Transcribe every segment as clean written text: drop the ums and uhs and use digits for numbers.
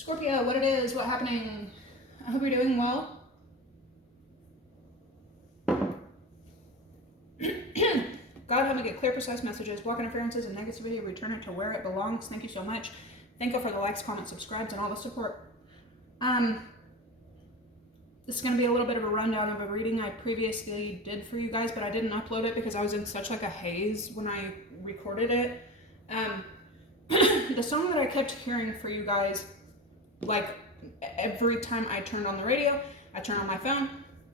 Scorpio, what it is, what's happening. I hope you're doing well. God, help me get clear, precise messages, block interferences and negativity, return it to where it belongs. Thank you so much. Thank you for the likes, comments, subscribes, and all the support. This is going to be a little bit of a rundown of a reading I previously did for you guys, but I didn't upload it because I was in such like a haze when I recorded it. The song that I kept hearing for you guys, like every time I turned on the radio, I turned on my phone,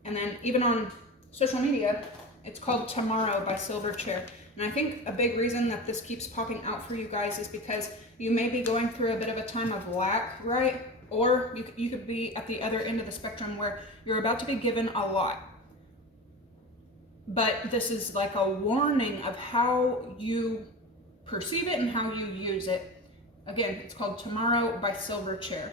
and then even on social media, it's called Tomorrow by Silverchair. And I think a big reason that this keeps popping out for you guys is because you may be going through a bit of a time of lack, right? Or you could be at the other end of the spectrum where you're about to be given a lot. But this is like a warning of how you perceive it and how you use it. Again, it's called Tomorrow by Silverchair.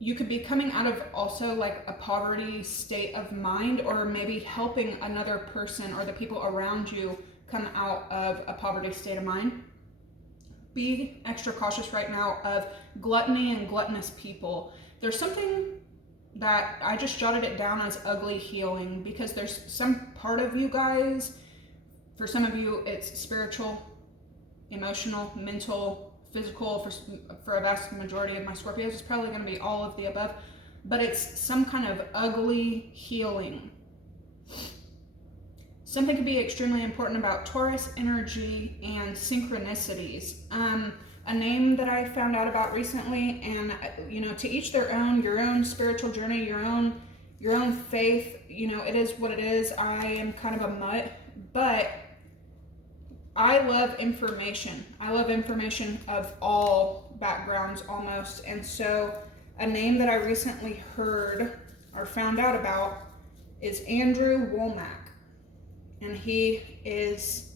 You could be coming out of also like a poverty state of mind, or maybe helping another person or the people around you come out of a poverty state of mind. Be extra cautious right now of gluttony and gluttonous people. There's something that I just jotted it down as ugly healing, because there's some part of you guys, for some of you it's spiritual, emotional, mental, physical. For a vast majority of my Scorpios, it's probably going to be all of the above, but it's some kind of ugly healing. Something could be extremely important about Taurus energy and synchronicities. A name that I found out about recently, and you know, to each their own, your own spiritual journey, your own faith, you know, it is what it is. I am kind of a mutt, but I love information. I love information of all backgrounds almost. And so a name that I recently heard or found out about is Andrew Womack. And he is,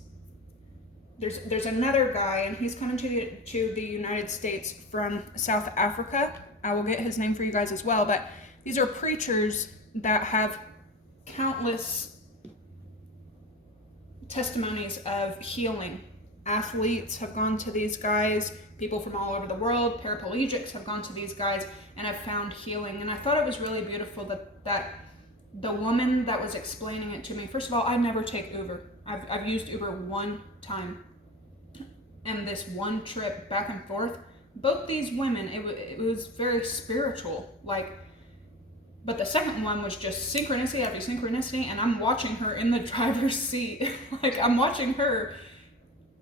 there's another guy, and he's coming to the United States from South Africa. I will get his name for you guys as well, but these are preachers that have countless testimonies of healing. Athletes have gone to these guys, people from all over the world, paraplegics have gone to these guys and have found healing. And I thought it was really beautiful that the woman that was explaining it to me, first of all, I never take Uber. I've used Uber one time, and this one trip back and forth, both these women, it was very spiritual, like. But the second one was just synchronicity after synchronicity, and I'm watching her in the driver's seat. Like, I'm watching her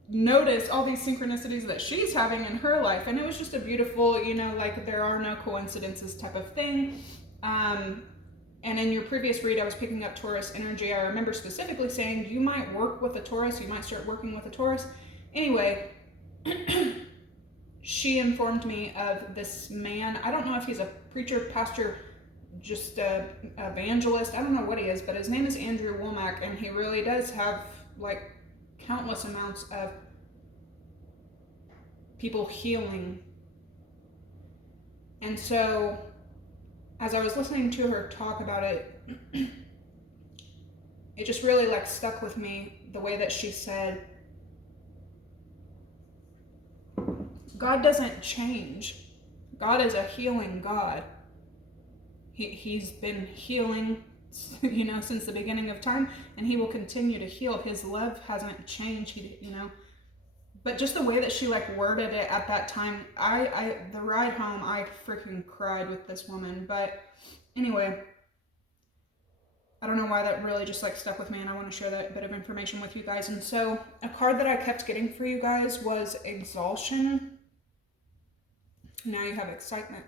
notice all these synchronicities that she's having in her life. And it was just a beautiful, you know, like, there are no coincidences type of thing. And in your previous read, I was picking up Taurus energy. I remember specifically saying, you might work with a Taurus, you might start working with a Taurus. Anyway, she informed me of this man. I don't know if he's a preacher, pastor, just a evangelist. I don't know what he is, but his name is Andrew Womack, and he really does have like countless amounts of people healing. And so as I was listening to her talk about it, it just really like stuck with me, the way that she said, God doesn't change. God is a healing God. He's been healing, you know, since the beginning of time, and he will continue to heal. His love hasn't changed, you know. But just the way that she like worded it at that time, the ride home, I freaking cried with this woman. But anyway, I don't know why that really just like stuck with me, and I want to share that bit of information with you guys. And so a card that I kept getting for you guys was Exaltation. Now you have excitement.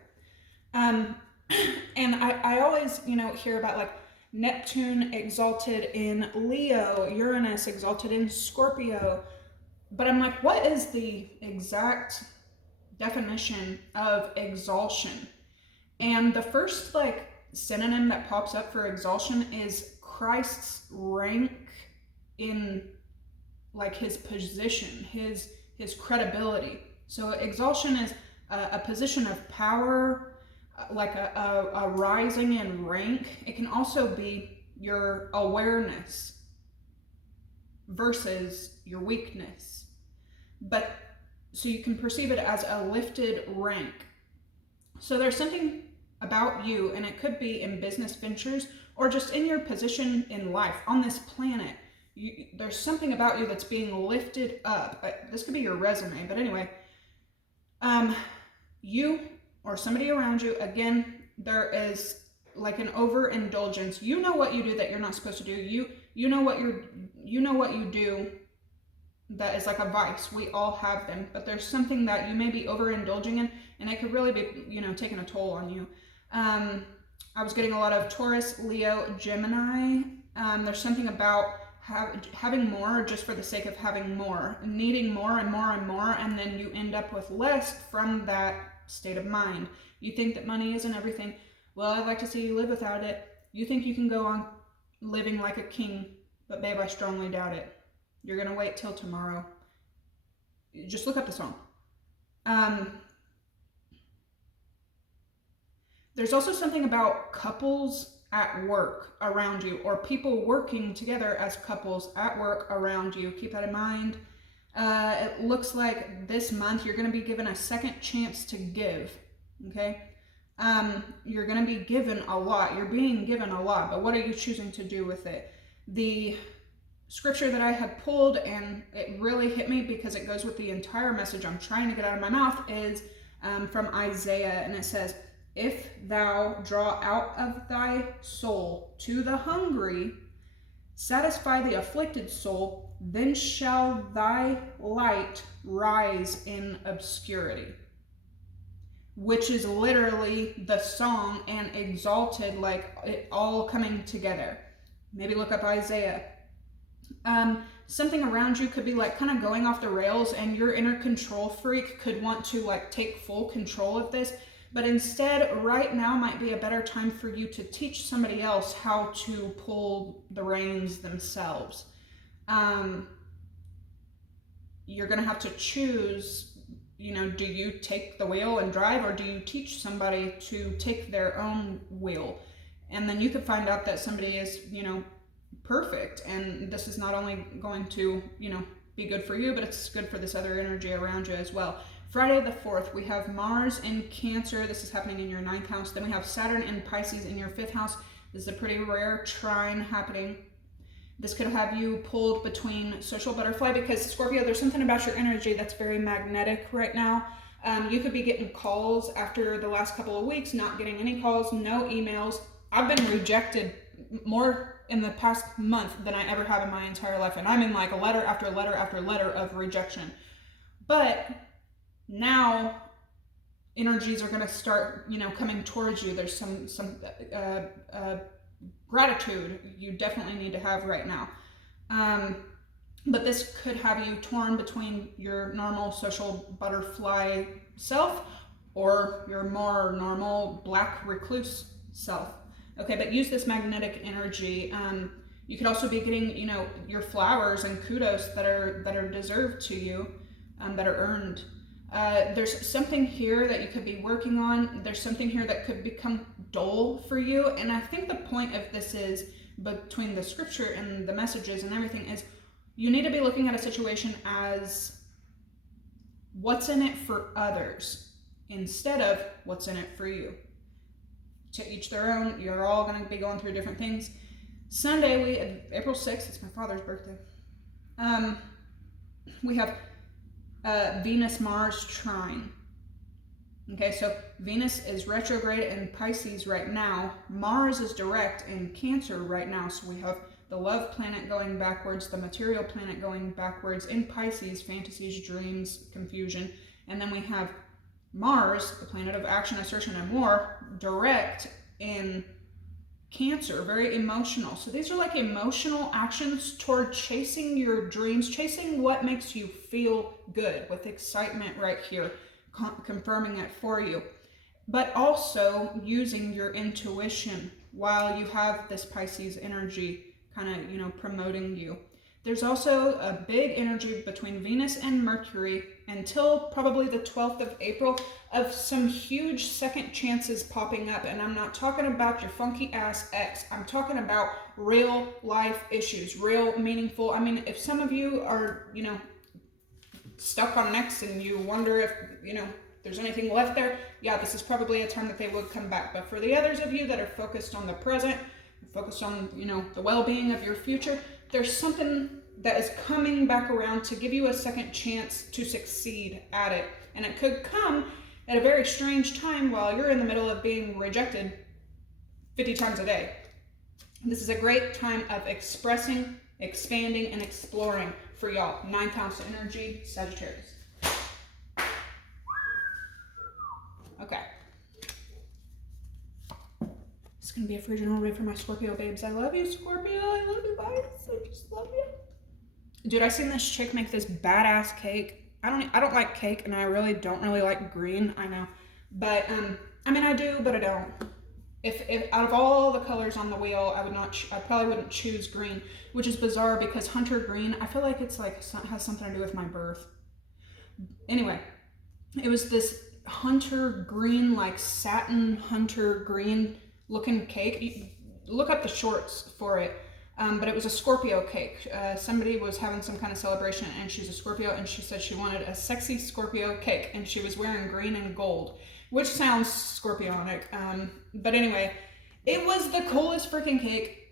And I always, you know, hear about like Neptune exalted in Leo, Uranus exalted in Scorpio. But I'm like, what is the exact definition of exaltation? And the first like synonym that pops up for exaltation is Christ's rank in like his position, his credibility. So exaltation is a position of power, like a rising in rank. It can also be your awareness versus your weakness. But so you can perceive it as a lifted rank. So there's something about you, and it could be in business ventures or just in your position in life on this planet. There's something about you that's being lifted up. This could be your resume, but anyway, you or somebody around you, again, there is like an overindulgence. You know what you do that you're not supposed to do. You know what you do that is like a vice. We all have them, but there's something that you may be overindulging in, and it could really be, taking a toll on you. I was getting a lot of Taurus, Leo, Gemini. There's something about having more just for the sake of having more, needing more and more and more, and then you end up with less from that state of mind. You think that money isn't everything. Well, I'd like to see you live without it. You think you can go on living like a king, but babe, I strongly doubt it. You're going to wait till tomorrow. Just look up the song. There's also something about couples at work around you, or people working together as couples at work around you. Keep that in mind. It looks like this month you're going to be given a second chance to give. Okay? You're going to be given a lot. You're being given a lot, but what are you choosing to do with it? The scripture that I had pulled, and it really hit me because it goes with the entire message I'm trying to get out of my mouth, is from Isaiah, and it says, "If thou draw out of thy soul to the hungry, satisfy the afflicted soul, then shall thy light rise in obscurity." Which is literally the song and Exalted, like it all coming together. Maybe look up Isaiah. Something around you could be like kind of going off the rails, and your inner control freak could want to like take full control of this. But instead, right now might be a better time for you to teach somebody else how to pull the reins themselves. You're going to have to choose, do you take the wheel and drive, or do you teach somebody to take their own wheel? And then you could find out that somebody is, perfect. And this is not only going to, be good for you, but it's good for this other energy around you as well. Friday the 4th, we have Mars in Cancer. This is happening in your 9th house. Then we have Saturn in Pisces in your 5th house. This is a pretty rare trine happening. This could have you pulled between social butterfly, because Scorpio, there's something about your energy that's very magnetic right now. You could be getting calls after the last couple of weeks, not getting any calls, no emails. I've been rejected more in the past month than I ever have in my entire life. And I'm in like a letter after letter after letter of rejection. But now energies are going to start, coming towards you. There's some gratitude you definitely need to have right now. But this could have you torn between your normal social butterfly self or your more normal black recluse self. Okay, but use this magnetic energy. You could also be getting, your flowers and kudos that are deserved to you, that are earned. There's something here that you could be working on. There's something here that could become dull for you. And I think the point of this is, between the scripture and the messages and everything, is you need to be looking at a situation as what's in it for others instead of what's in it for you. To each their own. You're all going to be going through different things. Sunday, April 6th, it's my father's birthday. We have Venus-Mars trine. Okay, so Venus is retrograde in Pisces right now. Mars is direct in Cancer right now. So we have the love planet going backwards, the material planet going backwards in Pisces, fantasies, dreams, confusion. And then we have Mars, the planet of action, assertion, and war, direct in Cancer, very emotional. So these are like emotional actions toward chasing your dreams, chasing what makes you feel good, with excitement right here, confirming it for you. But also using your intuition while you have this Pisces energy kind of, promoting you. There's also a big energy between Venus and Mercury until probably the 12th of April of some huge second chances popping up. And I'm not talking about your funky ass ex. I'm talking about real life issues, real meaningful. I mean, if some of you are, stuck on next and you wonder if, you know, there's anything left there, yeah, this is probably a time that they would come back. But for the others of you that are focused on the present, focused on, you know, the well-being of your future, there's something that is coming back around to give you a second chance to succeed at it. And it could come at a very strange time while you're in the middle of being rejected 50 times a day. This is a great time of expressing, expanding, and exploring for y'all. 9th house energy, Sagittarius. Okay. It's going to be a free general read for my Scorpio babes. I love you, Scorpio. I love you guys. I just love you. Dude, I seen this chick make this badass cake. I don't like cake, and I really don't like green. I know. But, I mean, I do, but I don't. If out of all the colors on the wheel, I probably wouldn't choose green, which is bizarre because hunter green, I feel like it's like, has something to do with my birth. Anyway, it was this hunter green, like satin hunter green looking cake. Look up the shorts for it. But it was a Scorpio cake. Somebody was having some kind of celebration and she's a Scorpio and she said she wanted a sexy Scorpio cake and she was wearing green and gold, which sounds Scorpionic. But anyway, it was the coolest freaking cake.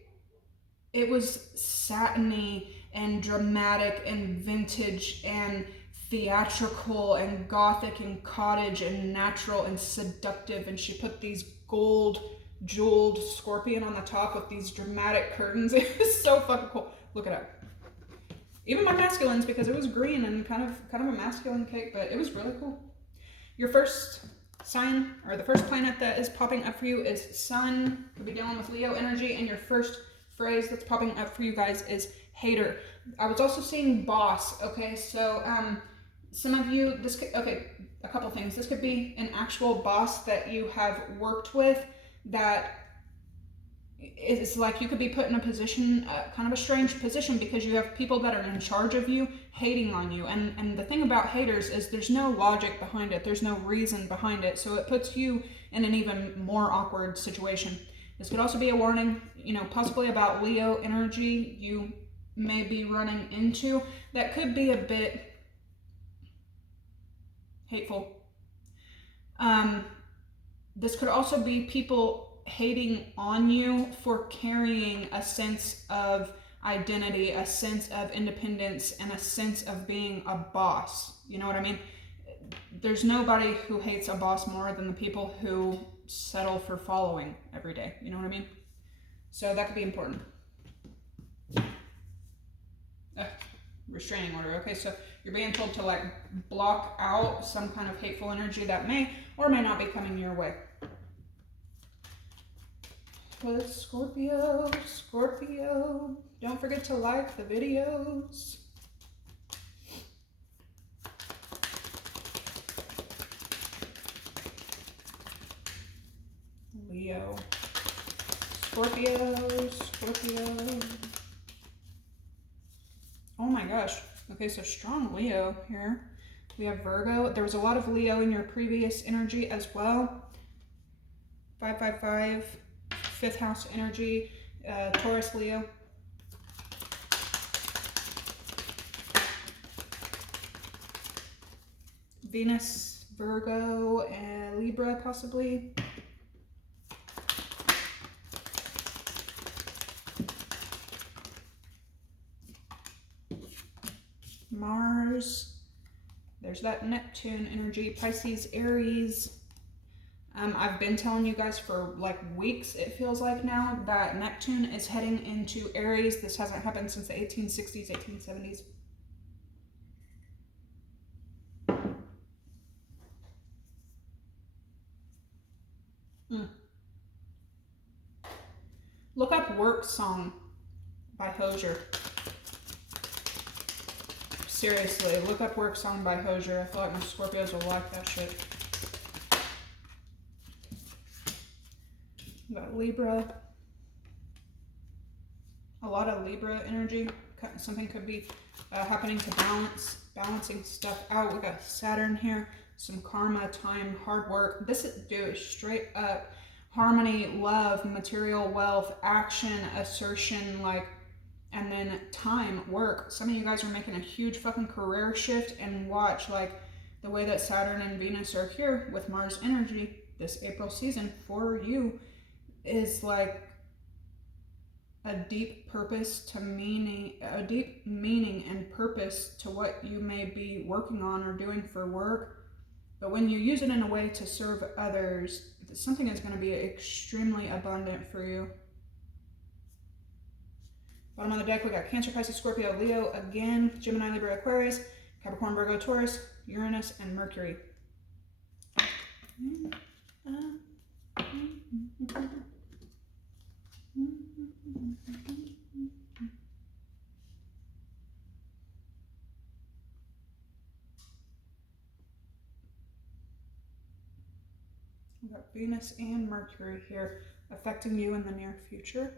It was satiny and dramatic and vintage and theatrical and gothic and cottage and natural and seductive. And she put these gold jeweled scorpion on the top with these dramatic curtains. It was so fucking cool. Look it up. Even my masculines, because it was green and kind of a masculine cake, but it was really cool. Your first sign, or the first planet that is popping up for you is Sun. We'll be dealing with Leo energy, and your first phrase that's popping up for you guys is hater. I was also seeing boss. Okay, so some of you, a couple things. This could be an actual boss that you have worked with that it's like you could be put in a position, kind of a strange position, because you have people that are in charge of you hating on you. And the thing about haters is there's no logic behind it. There's no reason behind it. So it puts you in an even more awkward situation. This could also be a warning, you know, possibly about Leo energy you may be running into that could be a bit hateful. This could also be people hating on you for carrying a sense of identity, a sense of independence, and a sense of being a boss. You know what I mean? There's nobody who hates a boss more than the people who settle for following every day. You know what I mean? So that could be important. Restraining order. Okay, so you're being told to like block out some kind of hateful energy that may or may not be coming your way. With Scorpio, don't forget to like the videos. Leo, Scorpio. Oh my gosh. Okay, so strong Leo here. We have Virgo. There was a lot of Leo in your previous energy as well. 555, 5th house energy, Taurus, Leo. Venus, Virgo, and Libra possibly. Mars, there's that Neptune energy, Pisces, Aries. I've been telling you guys for like weeks, it feels like now, that Neptune is heading into Aries. This hasn't happened since the 1860s, 1870s. Look up Work Song by Hosier. Seriously, look up Work Song by Hosier. I feel like my Scorpios will like that shit. Got Libra. A lot of Libra energy. Something could be happening to balancing stuff out. We got Saturn here. Some karma, time, hard work. This is, dude, straight up harmony, love, material wealth, action, assertion, like And then time, work. Some of you guys are making a huge fucking career shift, and watch, like, the way that Saturn and Venus are here with Mars energy this April season for you is like a deep purpose to meaning, a deep meaning and purpose to what you may be working on or doing for work. But when you use it in a way to serve others, something is going to be extremely abundant for you. Bottom of the deck, we got Cancer, Pisces, Scorpio, Leo again, Gemini, Libra, Aquarius, Capricorn, Virgo, Taurus, Uranus, and Mercury. We got Venus and Mercury here affecting you in the near future.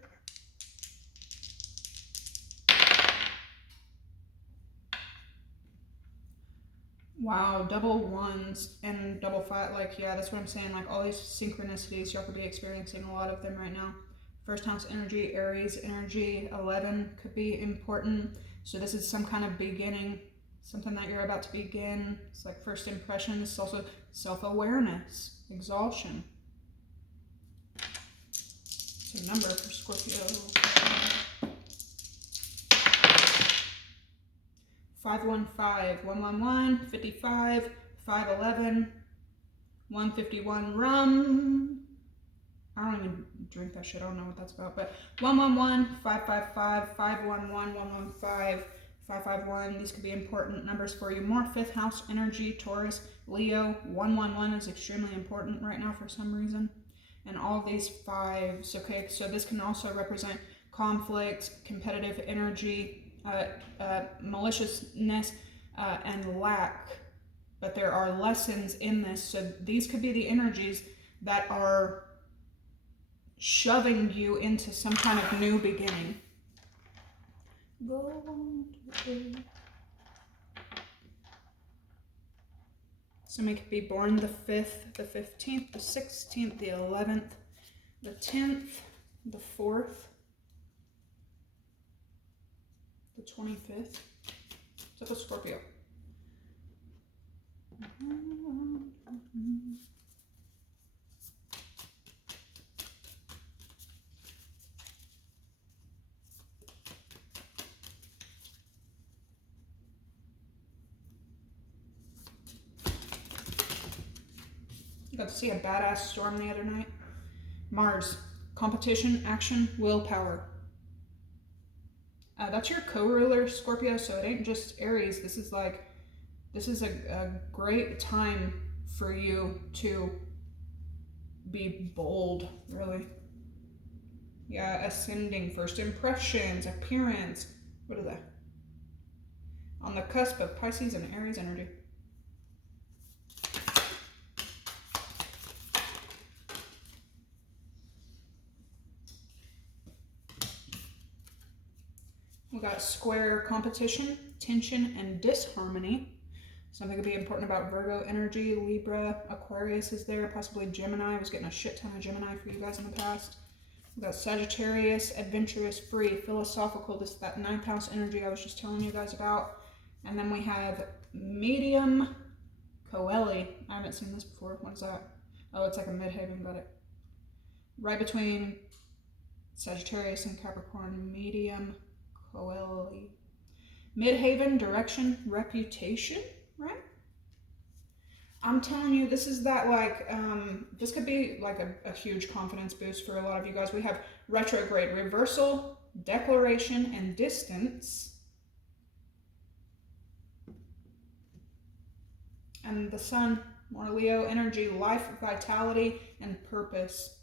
Wow, double ones and double five, like, yeah, that's what I'm saying. Like, all these synchronicities, y'all could be experiencing a lot of them right now. First house energy, Aries energy, 11 could be important. So this is some kind of beginning, something that you're about to begin. It's like first impressions. It's also self-awareness, exaltation. It's a number for Scorpio. 515, 111, 55, 511, 151 rum. I don't even drink that shit. I don't know what that's about. But 111, 555, 511, 115, 551. These could be important numbers for you. More fifth house energy, Taurus, Leo. 111 is extremely important right now for some reason. And all these fives. Okay, so this can also represent conflict, competitive energy, maliciousness, and lack, but there are lessons in this. So these could be the energies that are shoving you into some kind of new beginning. Somebody could be born the 5th, the 15th, the 16th, the 11th, the 10th, the 4th, the 25th. It's like a Scorpio. You got to see a badass storm the other night. Mars, competition, action, willpower. That's your co-ruler, Scorpio, so it ain't just Aries. This is a great time for you to be bold, really. Yeah, ascending, first impressions, appearance. What is that? On the cusp of Pisces and Aries energy. We got square, competition, tension, and disharmony. Something could be important about Virgo energy, Libra, Aquarius is there, possibly Gemini. I was getting a shit ton of Gemini for you guys in the past. We got Sagittarius, adventurous, free, philosophical, that 9th house energy I was just telling you guys about. And then we have medium, Coeli. I haven't seen this before. What is that? Oh, it's like a midhaven, got it. Right between Sagittarius and Capricorn, medium, Coeli. Midhaven, direction, reputation, right? I'm telling you, this is that, like, this could be like a huge confidence boost for a lot of you guys. We have retrograde, reversal, declaration, and distance. And the sun, more Leo energy, life, vitality, and purpose.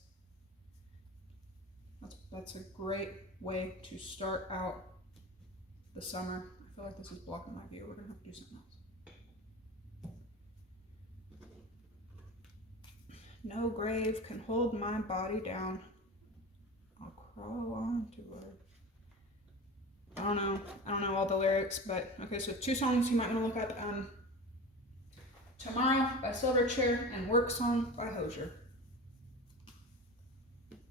That's a great way to start out the summer. I feel like this is blocking my view. We're gonna have to do something else. No grave can hold my body down. I'll crawl onto it. I don't know all the lyrics, but okay, so 2 songs you might want to look up. Tomorrow by Silverchair and Work Song by Hosier.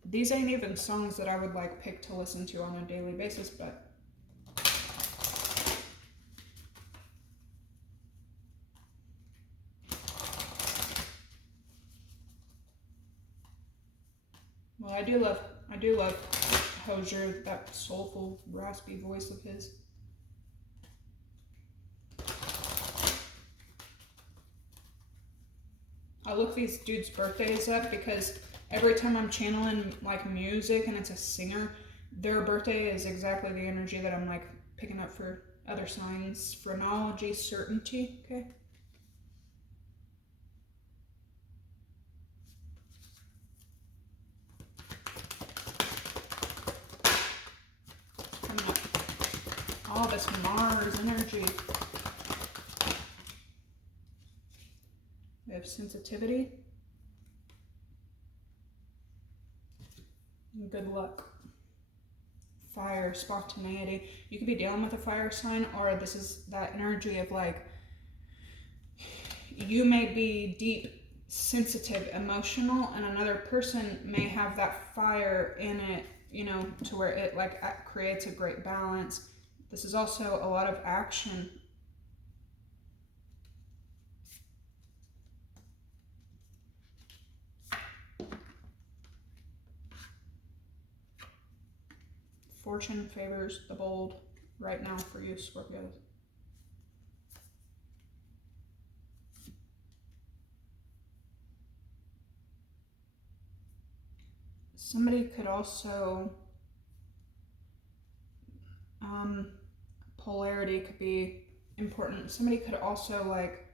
These ain't even songs that I would like pick to listen to on a daily basis, but Well, I do love Hosier, that soulful, raspy voice of his. I look these dudes' birthdays up because every time I'm channeling like music and it's a singer, their birthday is exactly the energy that I'm like picking up for other signs. Phrenology, certainty, okay? Coming up. All this Mars energy. We have sensitivity. And good luck. Fire, spontaneity. You could be dealing with a fire sign, or this is that energy of like, you may be deep, sensitive, emotional, and another person may have that fire in it, you know, to where it like creates a great balance. This is also a lot of action. Fortune favors the bold right now for you, Scorpios. Somebody could also, polarity could be important. Somebody could also like,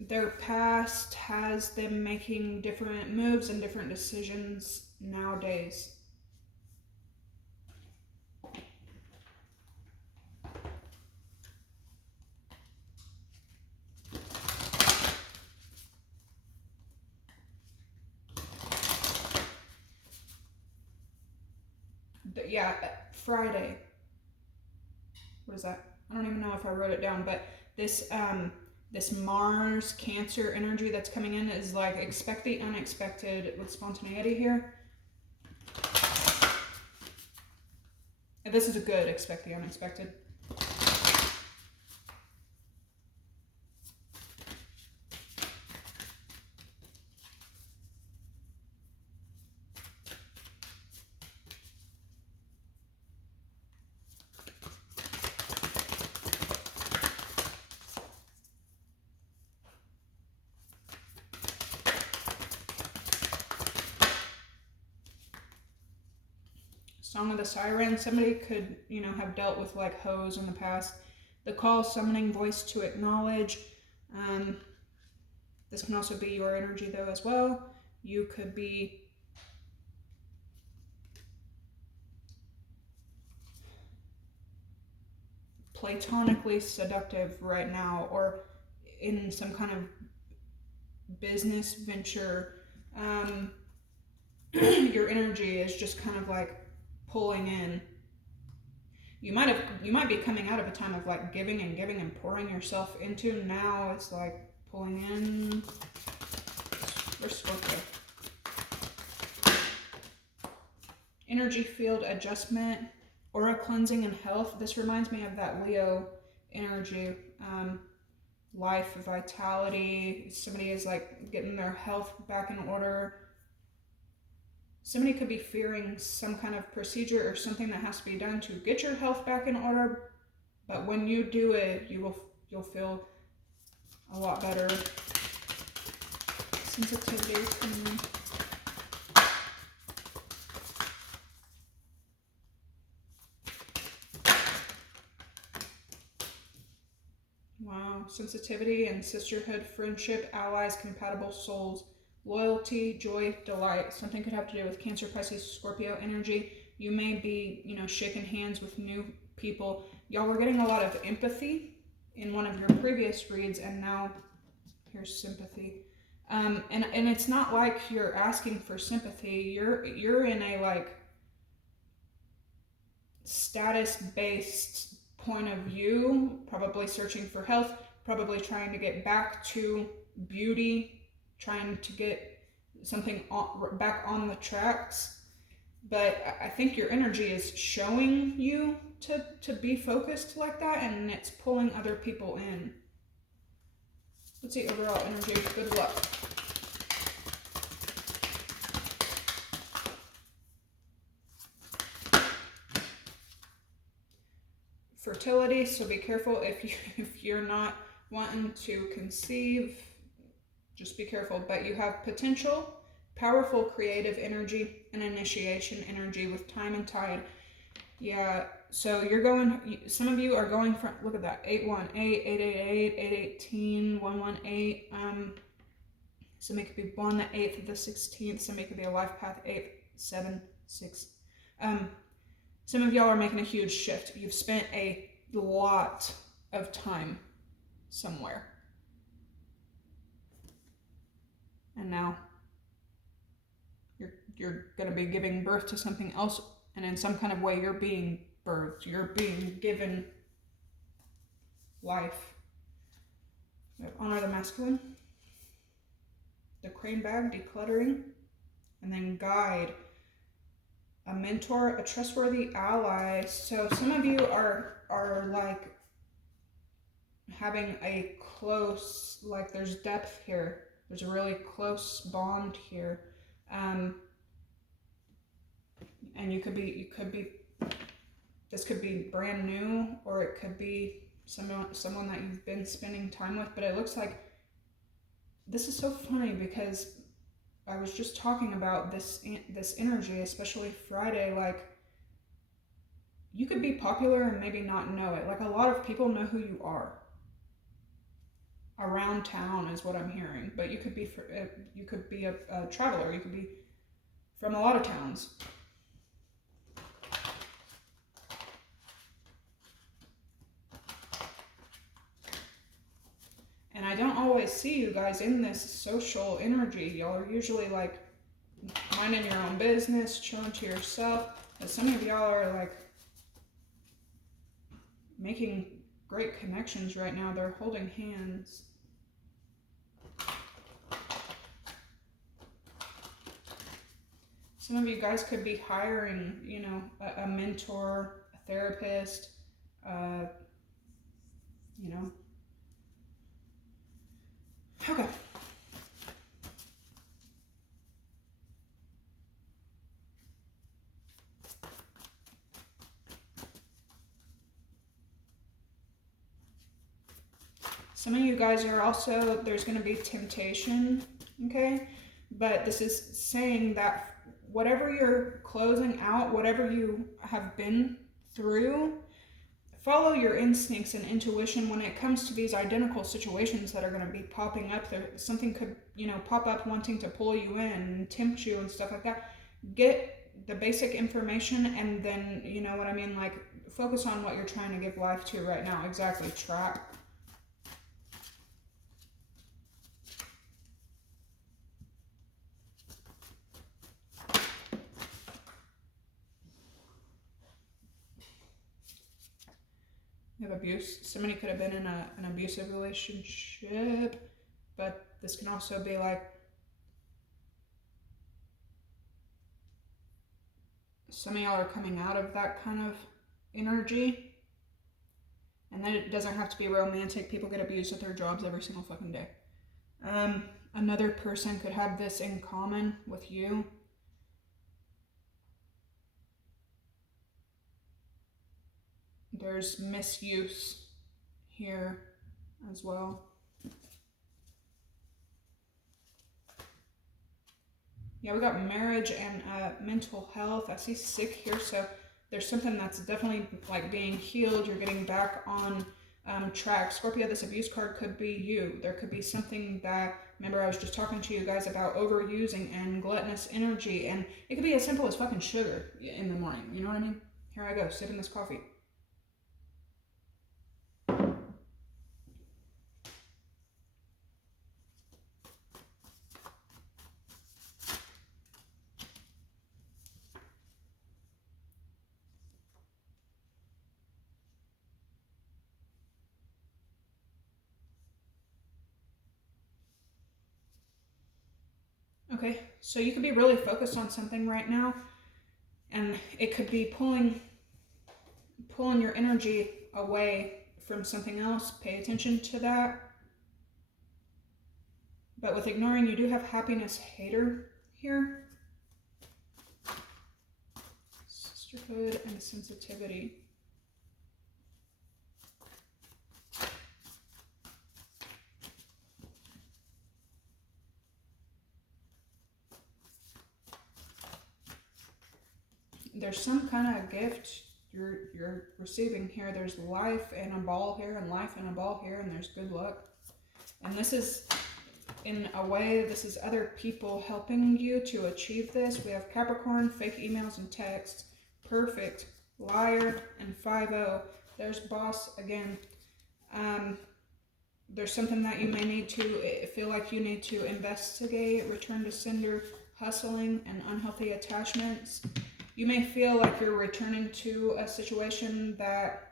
their past has them making different moves and different decisions nowadays. Yeah, Friday. What is that? I don't even know if I wrote it down, but this this Mars Cancer energy that's coming in is like, expect the unexpected with spontaneity here. And this is a good expect the unexpected. Song of the Siren. Somebody could, you know, have dealt with like hoes in the past. The call, summoning voice to acknowledge. This can also be your energy though as well. You could be platonically seductive right now, or in some kind of business venture. Your energy is just kind of like pulling in. You might be coming out of a time of like giving and pouring yourself into. Now it's like pulling in. Where's Scorpio? Energy field adjustment, aura cleansing and health. This reminds me of that Leo energy. Life, vitality. Somebody is like getting their health back in order. Somebody could be fearing some kind of procedure or something that has to be done to get your health back in order, but when you do it, you'll feel a lot better. Sensitivity is coming in. Wow, sensitivity and sisterhood, friendship, allies, compatible souls. Loyalty, joy, delight. Something could have to do with Cancer, Pisces, Scorpio energy. You may be, you know, shaking hands with new people. Y'all were getting a lot of empathy in one of your previous reads, and now here's sympathy. And it's not like you're asking for sympathy. You're in a like status-based point of view, probably searching for health, probably trying to get back to beauty, trying to get something back on the tracks. But I think your energy is showing you to be focused like that, and it's pulling other people in. Let's see overall energy. Good luck. fertility, so be careful if you're not wanting to conceive, just be careful. But you have potential, powerful creative energy, and initiation energy with time and tide. Yeah, so you're going, some of you are going from, look at that, 818, 888, 818, 118. Somebody could be born the 8th of the 16th. Somebody could be a life path 8, 7, 6. Some of y'all are making a huge shift. You've spent a lot of time somewhere. And now you're going to be giving birth to something else, and in some kind of way you're being birthed. You're being given life. Honor the masculine. The crane bag, decluttering. And then guide. A mentor, a trustworthy ally. So some of you are like having a close, like there's depth here. There's a really close bond here. And you could be, this could be brand new, or it could be someone that you've been spending time with. But it looks like, this is so funny because I was just talking about this energy, especially Friday. Like, you could be popular and maybe not know it. Like, a lot of people know who you are around town is what I'm hearing. But you could be a traveler. You could be from a lot of towns. And I don't always see you guys in this social energy. Y'all are usually like minding your own business, chilling to yourself. But some of y'all are like making great connections right now. They're holding hands. Some of you guys could be hiring, you know, a mentor, a therapist, you know. Okay. Some of you guys are also, there's going to be temptation, okay? But this is saying that whatever you're closing out, whatever you have been through, follow your instincts and intuition when it comes to these identical situations that are going to be popping up. There, something could, you know, pop up wanting to pull you in and tempt you and stuff like that. Get the basic information and then, you know what I mean, like focus on what you're trying to give life to right now. Exactly. Track. You have abuse. Somebody could have been in an abusive relationship, but this can also be like some of y'all are coming out of that kind of energy. And then it doesn't have to be romantic. People get abused at their jobs every single fucking day. Another person could have this in common with you. There's misuse here as well. Yeah, we got marriage and mental health. I see sick here, so there's something that's definitely like being healed. You're getting back on track. Scorpio, this abuse card could be you. There could be something that, remember I was just talking to you guys about overusing and gluttonous energy, and it could be as simple as fucking sugar in the morning. You know what I mean? Here I go, sipping this coffee. Okay, so you could be really focused on something right now, and it could be pulling your energy away from something else. Pay attention to that. But with ignoring, you do have happiness hater here. Sisterhood and sensitivity. There's some kind of gift you're receiving here. There's life and a ball here, and life and a ball here, and there's good luck. And this is, in a way, this is other people helping you to achieve this. We have Capricorn, fake emails and texts, perfect, liar, and 5-0. There's boss again. There's something that you may need to feel like you need to investigate, return to sender, hustling, and unhealthy attachments. You may feel like you're returning to a situation that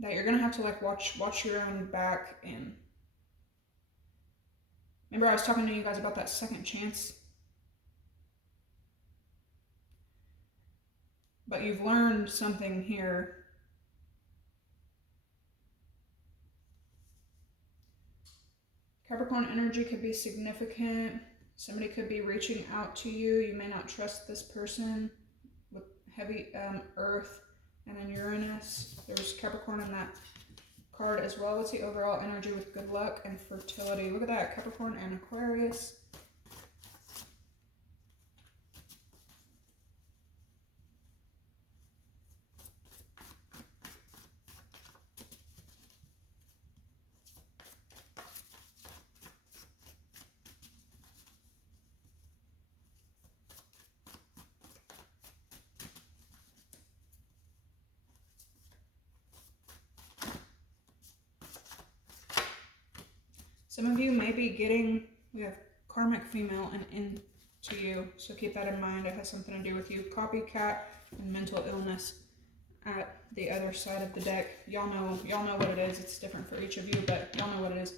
you're gonna have to like watch your own back. And remember, I was talking to you guys about that second chance. But you've learned something here. Capricorn energy could be significant. Somebody could be reaching out to you. You may not trust this person with heavy earth and then Uranus. There's Capricorn in that card as well. What's the overall energy with good luck and fertility? Look at that, Capricorn and Aquarius. Some of you may be getting, we have karmic female and into you, so keep that in mind. It has something to do with you. Copycat and mental illness at the other side of the deck. Y'all know what it is. It's different for each of you, but y'all know what it is.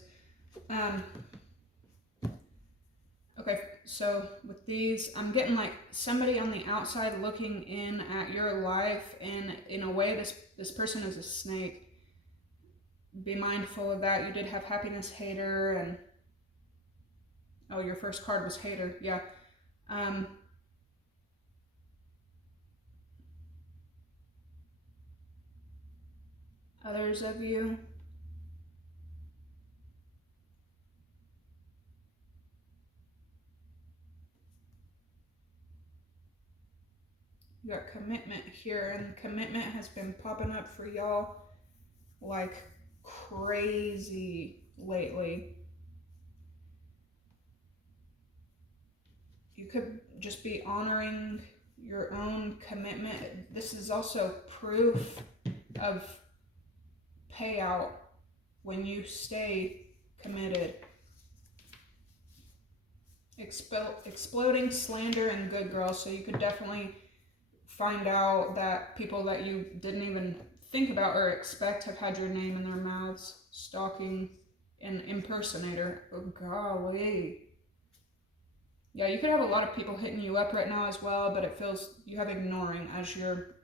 Okay, so with these, I'm getting like somebody on the outside looking in at your life, and in a way, this person is a snake. Be mindful of that. You did have happiness, hater, and oh, your first card was hater. Yeah. Others of you. You got commitment here, and commitment has been popping up for y'all like crazy lately. You could just be honoring your own commitment. This is also proof of payout when you stay committed. Exploding slander and good girls. So you could definitely find out that people that you didn't even think about or expect have had your name in their mouths. Stalking and impersonator. Oh, golly. Yeah, you could have a lot of people hitting you up right now as well, but it feels you have ignoring as your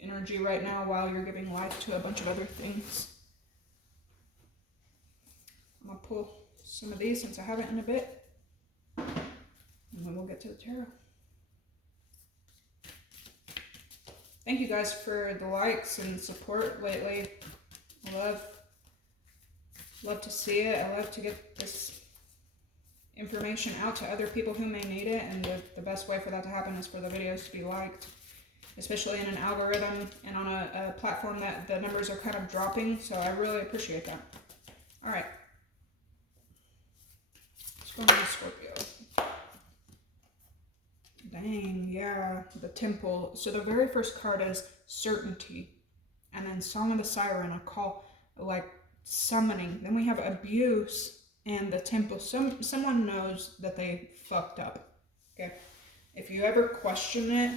energy right now while you're giving life to a bunch of other things. I'm going to pull some of these since I haven't in a bit, and then we'll get to the tarot. Thank you guys for the likes and support lately. I love to see it. I love to get this information out to other people who may need it, and the best way for that to happen is for the videos to be liked, especially in an algorithm and on a platform that the numbers are kind of dropping, so I really appreciate that. All right, let's go into Scorpio. Dang, yeah, the Temple. So the very first card is certainty, and then Song of the Siren, a call, like summoning. Then we have abuse and the Temple. Someone knows that they fucked up. Okay, if you ever question it,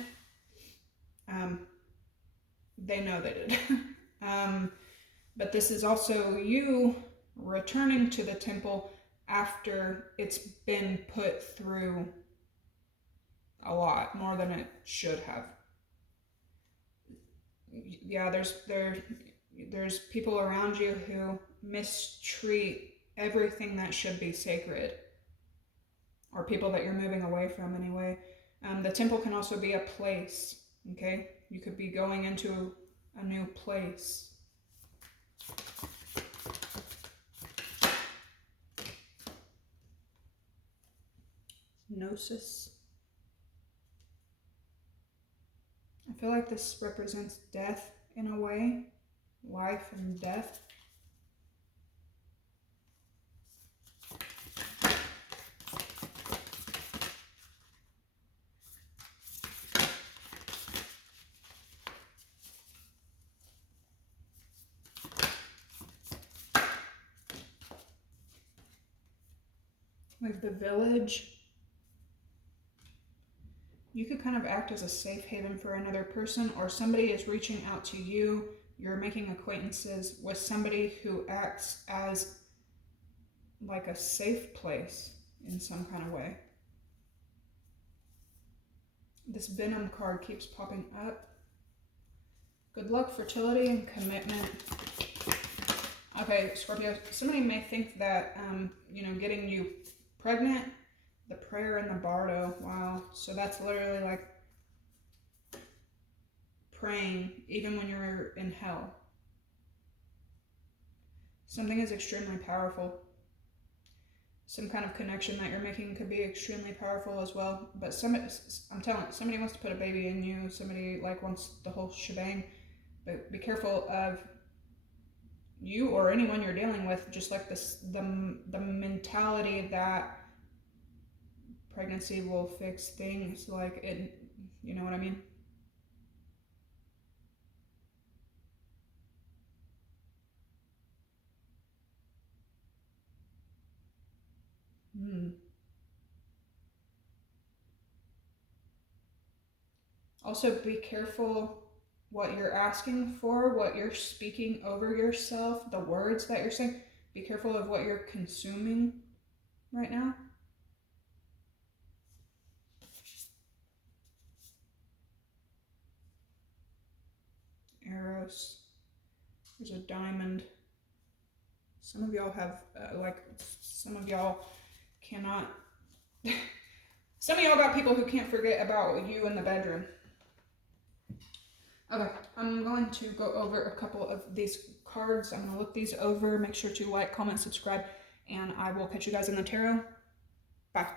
they know they did. But this is also you returning to the Temple after it's been put through a lot more than it should have. Yeah, there's people around you who mistreat everything that should be sacred, or people that you're moving away from anyway. The Temple can also be a place, okay? You could be going into a new place. Gnosis. I feel like this represents death in a way, life and death. Like the Village. You could kind of act as a safe haven for another person, or somebody is reaching out to you. You're making acquaintances with somebody who acts as like a safe place in some kind of way. This Venom card keeps popping up. Good luck, fertility, and commitment. Okay, Scorpio, somebody may think that, getting you pregnant, the prayer and the bardo, wow. So that's literally like praying even when you're in hell. Something is extremely powerful. Some kind of connection that you're making could be extremely powerful as well. But I'm telling you, somebody wants to put a baby in you. Somebody like wants the whole shebang. But be careful of you or anyone you're dealing with. Just like this, the mentality that pregnancy will fix things. Like it, you know what I mean? Also, be careful what you're asking for, what you're speaking over yourself, the words that you're saying. Be careful of what you're consuming right now. Eros. There's a diamond. Some of y'all have, some of y'all cannot. Some of y'all got people who can't forget about you in the bedroom. Okay, I'm going to go over a couple of these cards. I'm going to look these over. Make sure to like, comment, subscribe, and I will catch you guys in the tarot. Bye.